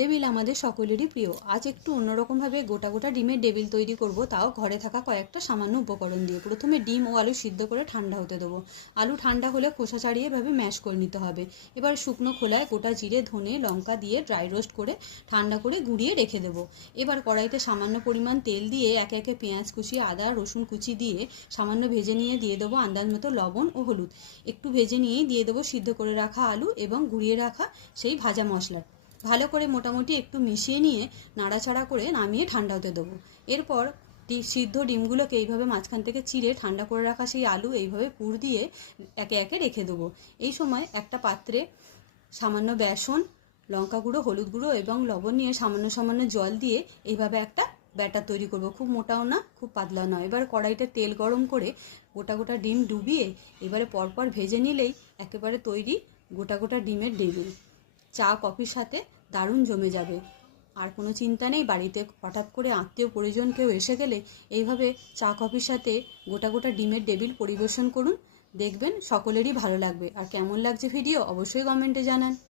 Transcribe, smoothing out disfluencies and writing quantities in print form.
Devil আমাদের সকলেরই প্রিয়। আজ একটু অন্যরকমভাবে গোটা গোটা ডিমের ডেভিল তৈরি করব, তাও ঘরে থাকা কয়েকটা সামান্য উপকরণ দিয়ে। প্রথমে ডিম ও আলু সিদ্ধ করে ঠান্ডা হতে দেবো। আলু ঠান্ডা হলে খোসা ছাড়িয়ে এভাবে ম্যাশ করে নিতে হবে। এবার শুকনো খোলায় গোটা জিরে, ধনে, লঙ্কা দিয়ে ড্রাই রোস্ট করে ঠান্ডা করে গুঁড়িয়ে রেখে দেবো। এবার কড়াইতে সামান্য পরিমাণ তেল দিয়ে একে একে পেঁয়াজ কুচি, আদা রসুন কুচি দিয়ে সামান্য ভেজে নিয়ে দিয়ে দেবো আন্দাজ মতো লবণ ও হলুদ। একটু ভেজে নিয়েই দিয়ে দেবো সিদ্ধ করে রাখা আলু এবং গুঁড়িয়ে রাখা সেই ভাজা মশলা। ভালো করে মোটামুটি একটু মিশিয়ে নিয়ে নাড়াচাড়া করে নামিয়ে ঠান্ডা হতে দেবো। এরপর সিদ্ধ ডিমগুলোকে এইভাবে মাঝখান থেকে চিড়ে ঠান্ডা করে রাখা সেই আলু এইভাবে পুর দিয়ে একে একে রেখে দেবো। এই সময় একটা পাত্রে সামান্য বেসন, লঙ্কা গুঁড়ো, হলুদ গুঁড়ো এবং লবণ নিয়ে সামান্য সামান্য জল দিয়ে এইভাবে একটা ব্যাটার তৈরি করব। খুব মোটাও না, খুব পাতলাও না। এবার কড়াইতে তেল গরম করে গোটা গোটা ডিম ডুবিয়ে এবারে পরপর ভেজে নিলেই একেবারে তৈরি গোটা গোটা ডিমের ডেভিল। চা কফির সাথে দারুণ জমে যাবে। আর কোনো চিন্তা নেই, বাড়িতে হঠাৎ করে আত্মীয় পরিজন কেউ এসে গেলে এইভাবে চা কফির সাথে গোটা গোটা ডিমের ডেভিল পরিবেশন করুন, দেখবেন সকলেরই ভালো লাগবে। আর কেমন লাগছে ভিডিও অবশ্যই কমেন্টে জানান।